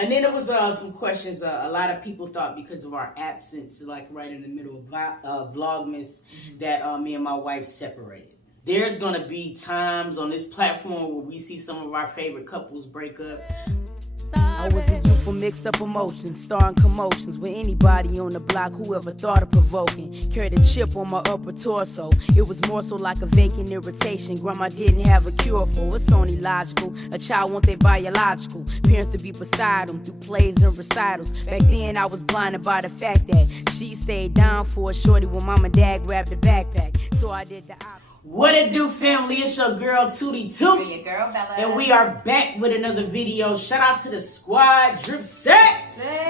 And then there was some questions. A lot of people thought because of our absence, like right in the middle of Vlogmas, that me and my wife separated. There's gonna be times on this platform where we see some of our favorite couples break up. I was a youth for mixed up emotions, starring commotions with anybody on the block, whoever thought of provoking. Carried a chip on my upper torso. It was more so like a vacant irritation. Grandma didn't have a cure for. It's only logical. A child want their biological parents to be beside them through plays and recitals. Back then I was blinded by the fact that she stayed down for a shorty when mom and dad grabbed the backpack. So I did the opposite. What it do, family? It's your girl Tootie Toot, your girl Bella, and we are back with another video. Shout out to the squad, Drip Set.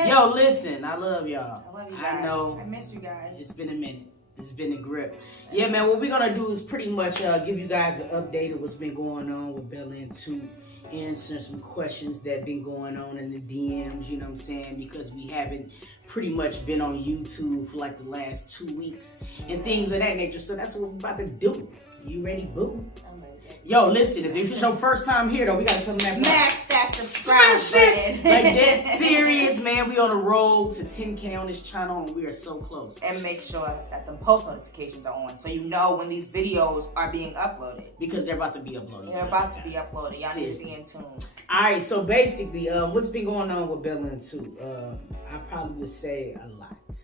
Yo, listen, I love y'all. I love you guys. I know. I miss you guys. It's been a minute. It's been a grip. Yeah, man. What we're gonna do is pretty much give you guys an update of what's been going on with Bella and Toot, answering some questions that been going on in the DMs. You know what I'm saying? Because we haven't pretty much been on YouTube for like the last 2 weeks and things of that nature. So that's what we're about to do. You ready, boo? I'm ready. Yo, listen, if it's your first time here, though, we gotta tell them that. Smash that subscribe button. Like that serious, man. We on the road to 10K on this channel, and we are so close. And make sure that the post notifications are on, so you know when these videos are being uploaded. Because they're about to be uploaded. They're about to be uploaded. Y'all need to be in tune. All right, so basically, what's been going on with Bella and Toot? I probably would say a lot.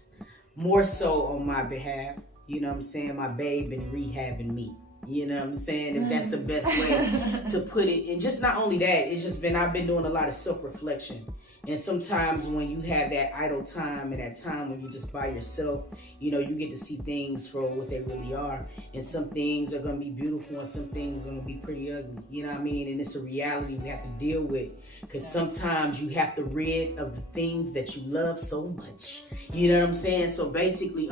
More so on my behalf. You know what I'm saying? My babe been rehabbing me. You know what I'm saying? If that's the best way to put it. And just not only that, it's just been, I've been doing a lot of self-reflection. And sometimes when you have that idle time and that time when you're just by yourself, you know, you get to see things for what they really are. And some things are going to be beautiful and some things are going to be pretty ugly. You know what I mean? And it's a reality we have to deal with. Because sometimes you have to rid of the things that you love so much. You know what I'm saying? So basically,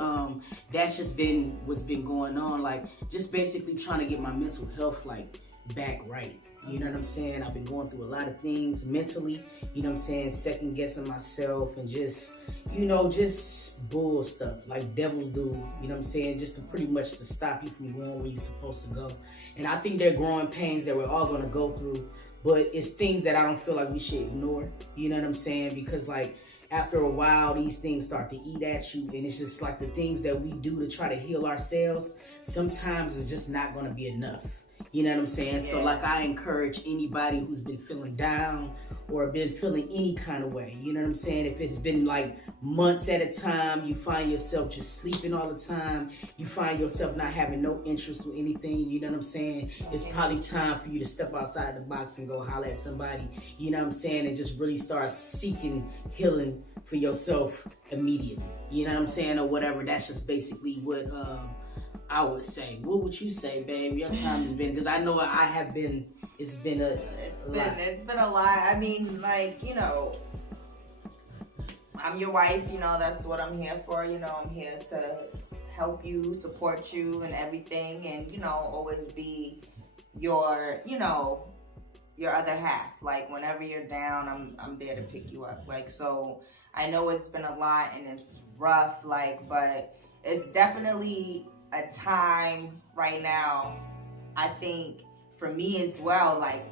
that's just been what's been going on. Like, just basically trying to get my mental health, like, back right. You know what I'm saying? I've been going through a lot of things mentally, you know what I'm saying? Second guessing myself and just, you know, just bull stuff like devil do, you know what I'm saying? Just to pretty much to stop you from going where you're supposed to go. And I think they're growing pains that we're all going to go through, but it's things that I don't feel like we should ignore, you know what I'm saying? Because like after a while, these things start to eat at you, and it's just like the things that we do to try to heal ourselves, sometimes it's just not going to be enough. You know what I'm saying? Yeah. So like I encourage anybody who's been feeling down or been feeling any kind of way, you know what I'm saying? If it's been like months at a time, you find yourself just sleeping all the time, you find yourself not having no interest with anything, you know what I'm saying? It's probably time for you to step outside the box and go holler at somebody, you know what I'm saying? And just really start seeking healing for yourself immediately, you know what I'm saying? Or whatever. That's just basically what I would say. What would you say, babe? Your time has been, because I know I have been. It's been a lot. It's been a lot. I mean, like, you know, I'm your wife. You know, that's what I'm here for. You know, I'm here to help you, support you, and everything, and you know, always be your, you know, your other half. Like whenever you're down, I'm there to pick you up. Like, so I know it's been a lot and it's rough. Like, but it's definitely a time right now, I think for me as well, like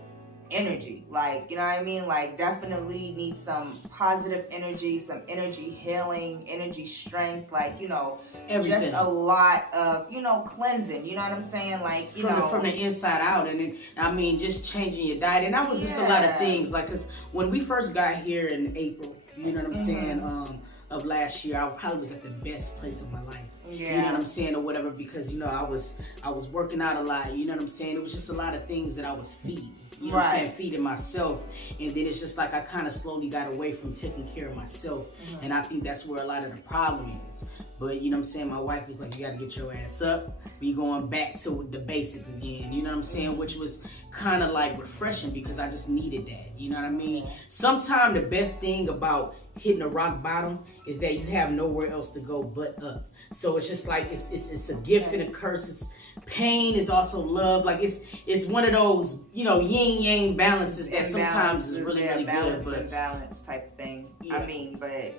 energy, like, you know what I mean? Like definitely need some positive energy, some energy healing, energy strength, like, you know, everything. Just a lot of, you know, cleansing, you know what I'm saying? Like, you know, from the inside out. And then, I mean, just changing your diet. And that was just a lot of things. Like, cause when we first got here in April, you know what I'm saying? Of last year, I probably was at the best place of my life. You know what I'm saying, or whatever, because you know I was working out a lot. You know what I'm saying? It was just a lot of things that I was feeding. You know what I'm saying? Feeding myself, and then it's just like I kind of slowly got away from taking care of myself, and I think that's where a lot of the problem is. But you know what I'm saying? My wife was like, "You got to get your ass up. We going back to the basics again." You know what I'm saying? Which was kind of like refreshing because I just needed that. You know what I mean? Sometimes the best thing about hitting a rock bottom is that you have nowhere else to go but up. So it's just like it's a gift and a curse. It's pain is also love. Like it's one of those, you know, yin yang balances that sometimes is really really balance good. But balance type of thing. Yeah. I mean, but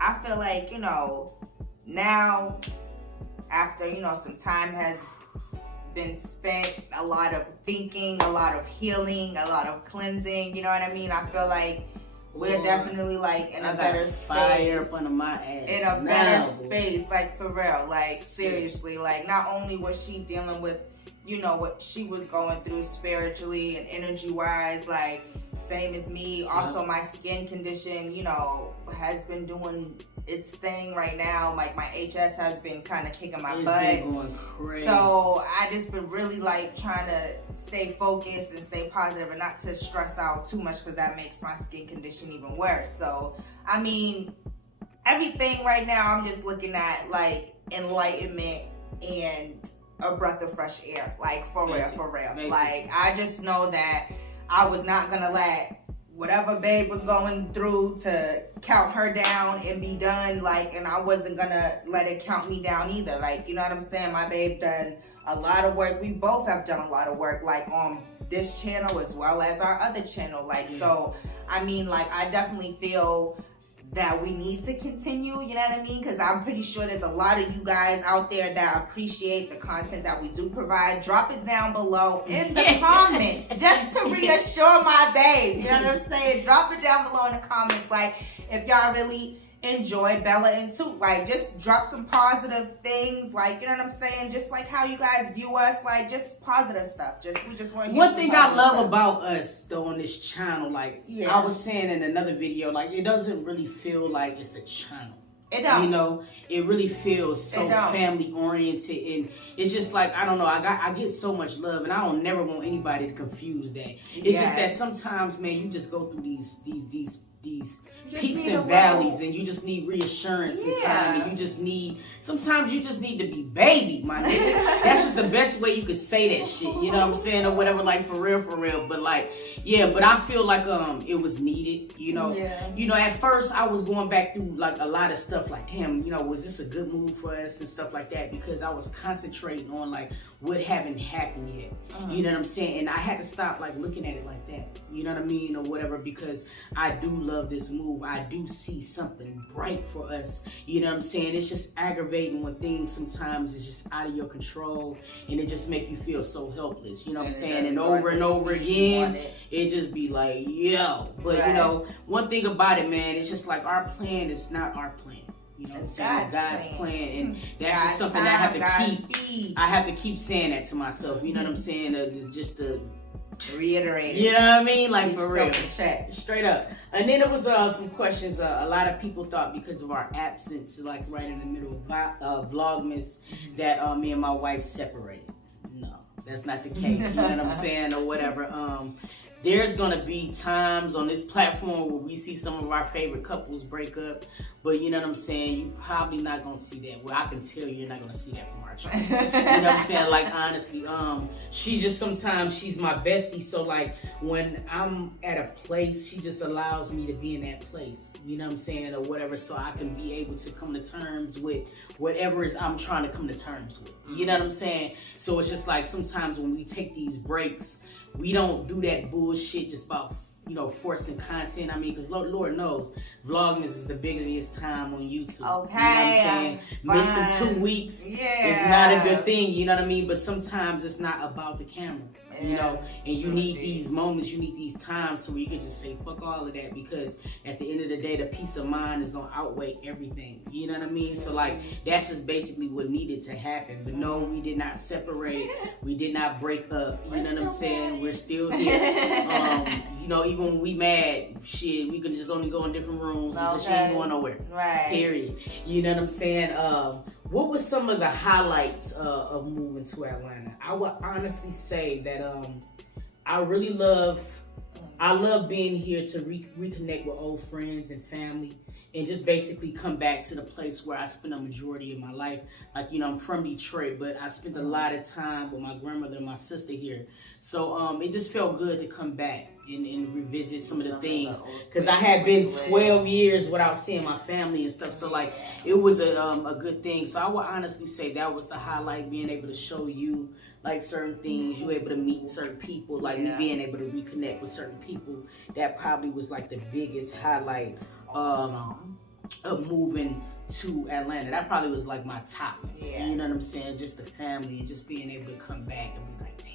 I feel like, you know, now after, you know, some time has been spent, a lot of thinking, a lot of healing, a lot of cleansing, you know what I mean? I feel like we're definitely like in a better fire space. up under my ass. In a better space, like for real, like seriously, like not only was she dealing with, you know, what she was going through spiritually and energy wise, like same as me. Also, my skin condition, you know, has been doing its thing right now. Like my HS has been kind of kicking my butt. Been going crazy. So I just been really like trying to stay focused and stay positive and not to stress out too much, because that makes my skin condition even worse. So I mean, everything right now I'm just looking at like enlightenment and a breath of fresh air, like for real. Like I just know that I was not gonna let whatever babe was going through to count her down and be done, like, and I wasn't gonna let it count me down either. Like, you know what I'm saying? My babe done a lot of work. We both have done a lot of work, like on this channel as well as our other channel. Like, so I mean, like, I definitely feel that we need to continue, you know what I mean? Because I'm pretty sure there's a lot of you guys out there that appreciate the content that we do provide. Drop it down below in the comments just to reassure my babe, you know what I'm saying? Drop it down below in the comments, like, if y'all really enjoy Bella Toot, like, just drop some positive things, like, you know what I'm saying? Just like how you guys view us, like, just positive stuff. We just want. One thing I love about us though on this channel, like I was saying in another video, like it doesn't really feel like it's a channel. It don't. You know, it really feels so family oriented, and it's just like, I don't know, I get so much love, and I don't never want anybody to confuse that. It's just that sometimes, man, you just go through these peaks and valleys, and you just need reassurance sometimes, and sometimes you just need to be baby, my nigga. That's just the best way you could say that shit, you know what I'm saying, or whatever, like for real, but like, but I feel like it was needed, you know. You know, at first I was going back through like a lot of stuff, like, damn, you know, was this a good move for us and stuff like that, because I was concentrating on like what haven't happened yet, you know what I'm saying, and I had to stop like looking at it like that, you know what I mean, or whatever, because I do love this move. I do see something bright for us, you know what I'm saying. It's just aggravating when things sometimes is just out of your control, and it just make you feel so helpless, you know what I'm saying, and over and over again it just be like, yo, but you know, one thing about it, man, it's just like our plan is not our plan. You know what I'm saying? It's God's plan, and that's just something that I have to keep saying that to myself. You know what I'm saying? Just to reiterate. You know what I mean? Like for real, straight up. And then there was some questions. A lot of people thought because of our absence, like right in the middle of Vlogmas, that me and my wife separated. No, that's not the case. You know what I'm saying, or whatever. There's gonna be times on this platform where we see some of our favorite couples break up, but you know what I'm saying, you probably not gonna see that. Well, I can tell you're not gonna see that from our channel. You know what I'm saying? Like honestly, she's just, sometimes she's my bestie, so like when I'm at a place, she just allows me to be in that place. You know what I'm saying, or whatever, so I can be able to come to terms with whatever is I'm trying to come to terms with. You know what I'm saying? So it's just like sometimes when we take these breaks, we don't do that bullshit just about, you know, forcing content. I mean, because Lord knows, Vlogmas is the biggest time on YouTube. Okay. You know what I'm saying? Missing 2 weeks is not a good thing, you know what I mean? But sometimes it's not about the camera, you know? And you need these moments, you need these times so you can just say, fuck all of that, because at the end of the day, the peace of mind is going to outweigh everything. You know what I mean? So, like, that's just basically what needed to happen. But no, we did not separate. We did not break up. You know what I'm saying? We're still here. You know, even when we mad, shit, we could just only go in different rooms because she ain't going nowhere. Right. Period. You know what I'm saying? What was some of the highlights of moving to Atlanta? I would honestly say that I really love being here to reconnect with old friends and family, and just basically come back to the place where I spent a majority of my life. Like, you know, I'm from Detroit, but I spent a lot of time with my grandmother and my sister here. So it just felt good to come back and revisit some of the things, because I had been 12 years without seeing my family and stuff. So like, it was a good thing. So I would honestly say that was the highlight, being able to show you like certain things, you were able to meet certain people, like me being able to reconnect with certain people. That probably was like the biggest highlight of moving to Atlanta. That probably was like my top. You know what I'm saying? Just the family and just being able to come back and be like, damn,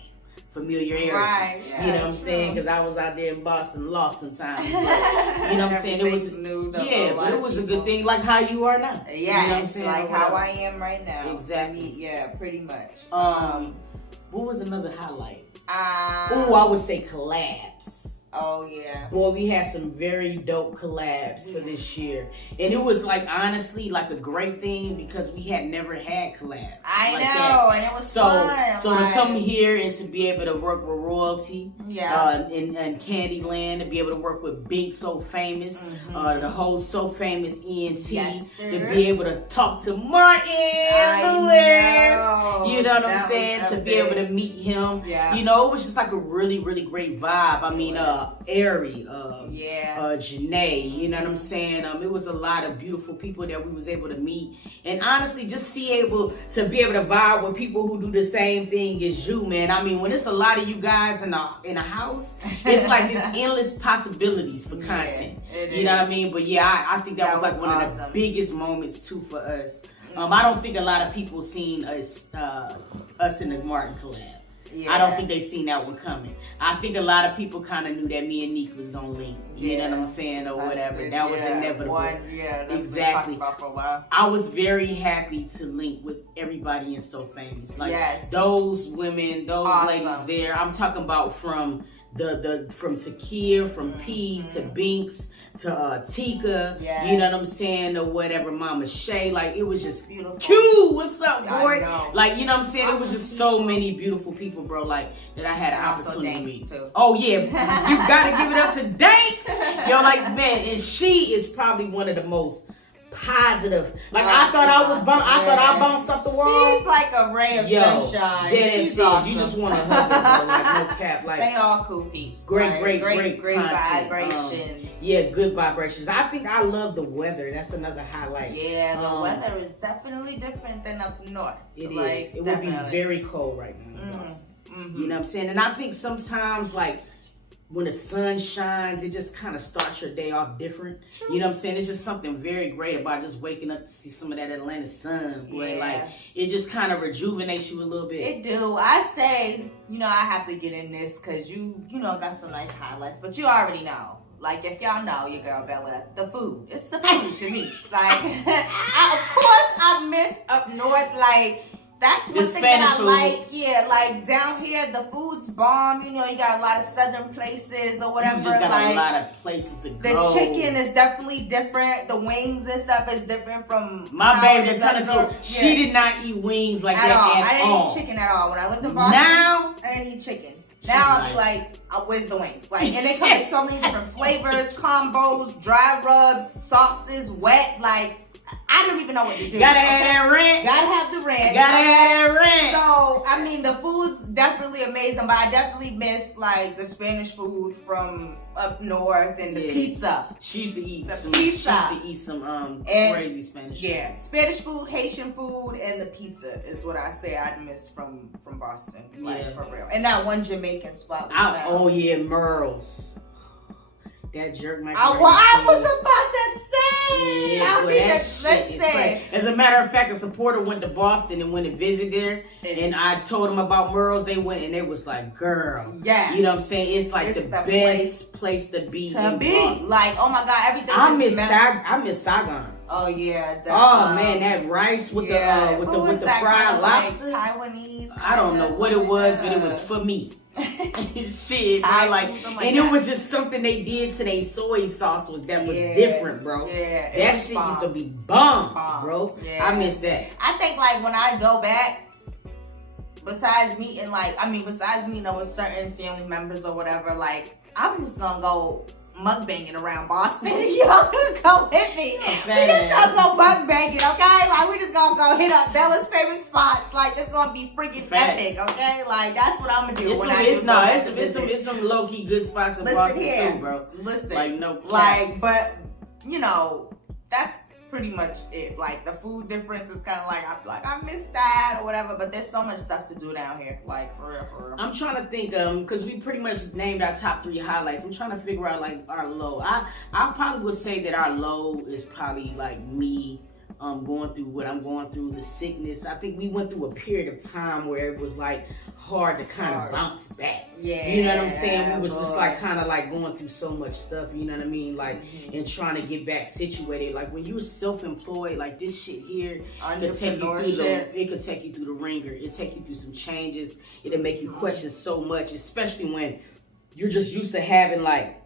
familiarity. Right, yeah, you know what I'm true. saying? Because I was out there in Boston, lost sometimes. But, you know what I'm saying? It was new, but it was a good thing, like how you are now. Yeah, you know what I'm it's saying? like how I am right now. Exactly. Yeah, pretty much. What was another highlight? I would say collabs. Oh yeah. Boy, we had some very dope collabs for this year. And it was like honestly like a great thing because we had never had collabs. I like know, that. and it was so fun. So to come here and to be able to work with royalty, in Candyland, to be able to work with Big So Famous, the whole So Famous ENT, yes, to be able to talk to Martin Lewis, you know what I'm saying? To be able to meet him, you know, it was just like a really, really great vibe. I mean, Ari, Janae, you know what I'm saying? It was a lot of beautiful people that we was able to meet, and honestly, just be able to vibe with people who do the same thing as you, man. I mean, when it's a lot of you guys in a house, it's like it's endless possibilities for content. You know what I mean? But yeah, I think that was like one of the biggest moments too for us. I don't think a lot of people seen us in the Martin collab. I don't think they seen that one coming. I think a lot of people kind of knew that me and Neek was gonna link. You know what I'm saying, or whatever. That was inevitable. That's exactly. Been talked about for a while. I was very happy to link with everybody in So Famous. Like those women, those ladies there. I'm talking about from from Takia, from P to Binks to Tika, you know what I'm saying, or whatever, Mama Shay, like it was just beautiful. Q, what's up, boy? Like, you know what I'm saying, it was just so many beautiful people, bro, like that I had an opportunity to meet. Oh yeah, you gotta give it up to Danks. Yo, like man, and she is probably one of the most positive. Like I thought I bounced up the wall. She's like a ray of sunshine. She's awesome. You just want to hug her, bro. Like no cap. Like they all cool peeps. Great vibrations. Good vibrations. I think I love the weather. That's another highlight. Yeah, the weather is definitely different than up north. It is. It will be very cold right now in Boston. You know what I'm saying? And I think sometimes like when the sun shines, it just kind of starts your day off different. You know what I'm saying? It's just something very great about just waking up to see some of that Atlanta sun. Boy, like it just kind of rejuvenates you a little bit. It do. I say, you know, I have to get in this because you know, got some nice highlights, but you already know. Like, if y'all know your girl Bella, the food. It's the food for me. Like, of course I miss up north, like, that's one thing that I like. Yeah, like down here, the food's bomb. You know, you got a lot of southern places or whatever. You just got like, a lot of places to go. The chicken is definitely different. The wings and stuff is different from my baby. She did not eat wings like at that all. at I didn't all. eat chicken at all when I lived in Boston. Now I didn't eat chicken. Now I'll be like, where's the wings? Like, and they come in so many different flavors, combos, dry rubs, sauces, wet, like. I don't even know what to do. Gotta have that ranch. Gotta have the ranch. Gotta have that ranch. So, I mean, the food's definitely amazing, but I definitely miss, like, the Spanish food from up north and the pizza. She used to eat some crazy Spanish food. Yeah, Spanish food, Haitian food, and the pizza is what I say I miss from Boston. Like, for real. And that one Jamaican spot. Merle's. That jerk macaroni. I was about to say. As a matter of fact, a supporter went to Boston and went to visit there, and I told them about Merle's. They went and they was like, "Girl, you know what I'm saying? It's like the best place to be in Boston. Like, oh my God, everything. I miss Saigon. Oh yeah. Man, that rice with the fried lobster. Like Taiwanese. I don't know what it was, but it was for me. Shit, I like, and it was just something they did to their soy sauce was different, bro. Yeah, that shit used to be bomb, bro. Yeah. I miss that. I think like when I go back, besides meeting up with certain family members or whatever, like I'm just gonna go mukbanging around Boston. Y'all can go with me. We just gonna go mukbanging, okay? Like we just gonna go hit up Bella's favorite spots. Like it's gonna be freaking epic, okay? Like that's what I'm gonna do. It's some low key good spots in Boston too, bro. Listen, like no cap. Like, but you know, that's pretty much it. Like the food difference is kind of like I miss that or whatever. But there's so much stuff to do down here. Like for real. I'm trying to think because we pretty much named our top 3 highlights. I'm trying to figure out like our low. I probably would say that our low is probably like me going through what I'm going through, the sickness. I think we went through a period of time where it was like hard to kind of bounce back. Yeah. You know what I'm saying? We was just like kind of like going through so much stuff, you know what I mean? Like, and trying to get back situated. Like when you were self-employed, like this shit here could take you through the ringer. It take you through some changes. It'll make you question so much, especially when you're just used to having like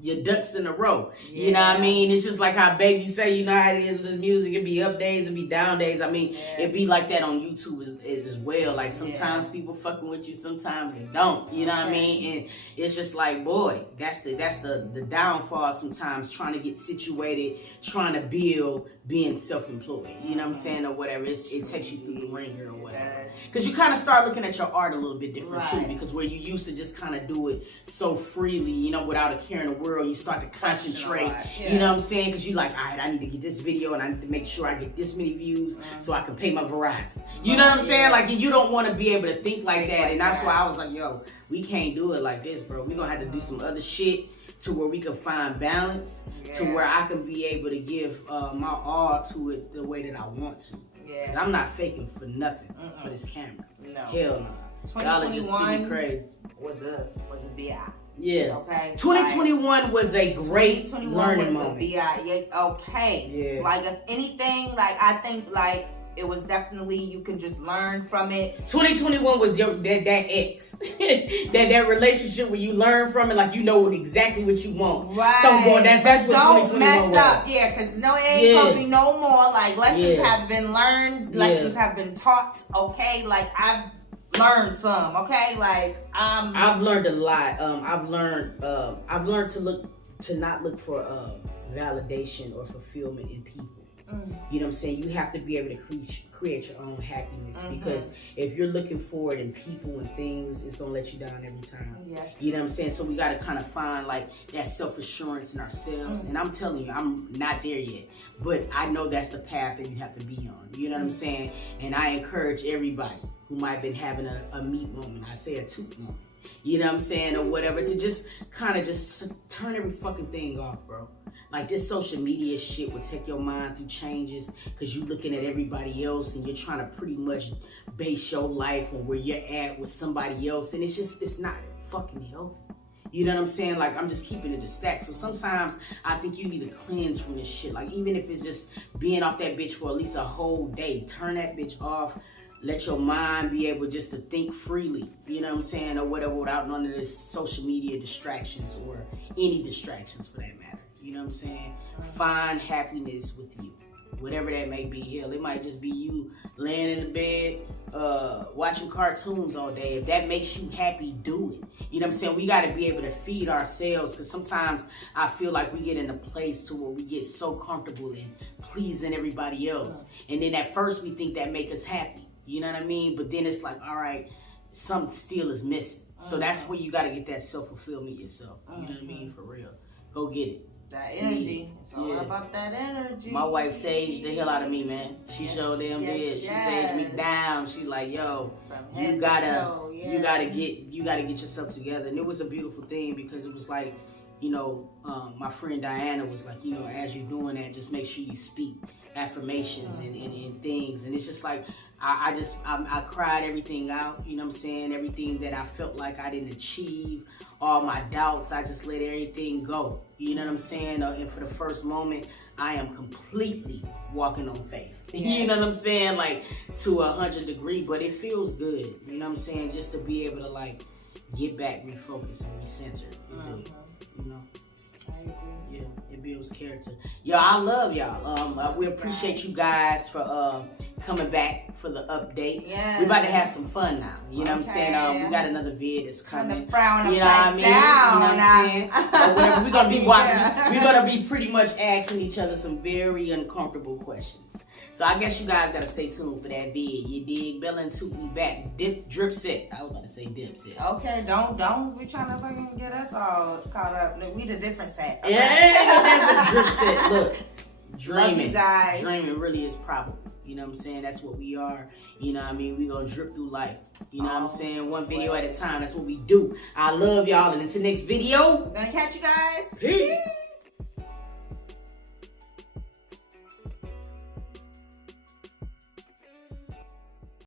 your ducks in a row. You know what I mean? It's just like how baby say, you know how it is with this music. It be up days and be down days. I mean, it be like that on YouTube as well. Like sometimes people fucking with you, sometimes they don't. You know what I mean? And it's just like, boy, that's the downfall sometimes, trying to get situated, trying to build, being self-employed. You know what I'm saying? Or whatever. It takes you through the ringer or whatever. Because you kind of start looking at your art a little bit different too. Because where you used to just kind of do it so freely, you know, without a care in the world, you start to concentrate, you know what I'm saying? Because you like, all right, I need to get this video and I need to make sure I get this many views so I can pay my Verizon. You know what I'm saying? Like, you don't want to be able to think like that. And that's why I was like, yo, we can't do it like this, bro. We're going to have to do some other shit to where we can find balance, to where I can be able to give my all to it the way that I want to. Because I'm not faking for nothing for this camera. No. Hell no. Y'all just see me crazy. Was a BI. Yeah. Okay. 2021 was a great learning moment. Okay. Yeah. Like if anything, like I think like it was definitely, you can just learn from it. 2021 was that ex, that relationship where you learn from it, like you know exactly what you want. Right. Come on, that's what 2021 was. Don't mess up, because no, it ain't gonna be no more. Like lessons have been learned, lessons have been taught. Okay, like I've learned some. Okay, like I've learned a lot. I've learned to not look for validation or fulfillment in people. You know what I'm saying? You have to be able to create your own happiness, because if you're looking for it in people and things, it's gonna let you down every time. Yes. You know what I'm saying? So we gotta kind of find like that self-assurance in ourselves. And I'm telling you, I'm not there yet, but I know that's the path that you have to be on. You know what I'm saying? And I encourage everybody who might have been having a meat moment, I say a toot moment, you know what I'm saying, or whatever, to just kind of just turn every fucking thing off, bro. Like this social media shit will take your mind through changes, because you're looking at everybody else and you're trying to pretty much base your life on where you're at with somebody else, and it's not fucking healthy. You know what I'm saying? Like, I'm just keeping it a stack. So sometimes I think you need to cleanse from this shit. Like, even if it's just being off that bitch for at least a whole day, turn that bitch off. Let your mind be able just to think freely, you know what I'm saying, or whatever, without none of this social media distractions or any distractions for that matter. You know what I'm saying? Find happiness with you, whatever that may be. Hell, it might just be you laying in the bed, watching cartoons all day. If that makes you happy, do it. You know what I'm saying? We got to be able to feed ourselves, because sometimes I feel like we get in a place to where we get so comfortable in pleasing everybody else. And then at first we think that make us happy. You know what I mean? But then it's like, all right, something still is missing. So that's where you got to get that self-fulfillment yourself. You know what I mean? For real. Go get it. That energy. It's all about that energy. My wife saged the hell out of me, man. She showed them did. She saged me down. She like, yo, you gotta get yourself together. And it was a beautiful thing, because it was like, you know, my friend Diana was like, you know, as you're doing that, just make sure you speak affirmations and things. And it's just like, I cried everything out, you know what I'm saying? Everything that I felt like I didn't achieve, all my doubts, I just let everything go. You know what I'm saying? And for the first moment, I am completely walking on faith. Yes. You know what I'm saying? Like to 100 degrees, but it feels good. You know what I'm saying? Just to be able to like get back, refocus, and recenter. You know? I agree. Yeah, it builds character. Yo, I love y'all. We appreciate you guys for coming back for the update. Yeah, we about to have some fun now. You know what I'm saying? We got another vid that's coming. You know what I mean? You know what I'm saying? Whatever. We're gonna be watching. We're gonna be pretty much asking each other some very uncomfortable questions. So I guess you guys gotta stay tuned for that vid. You dig? Bella Toot be back. Drip set. I was about to say dip set. Okay, don't be trying to fucking get us all caught up. We the different set. Okay? Yeah, that's a drip set. Look, dreaming. Love you guys. Dreaming really is probable. You know what I'm saying? That's what we are. You know what I mean? We gonna drip through life. You know what I'm saying? One video at a time. That's what we do. I love y'all. And until next video, we're gonna catch you guys. Peace.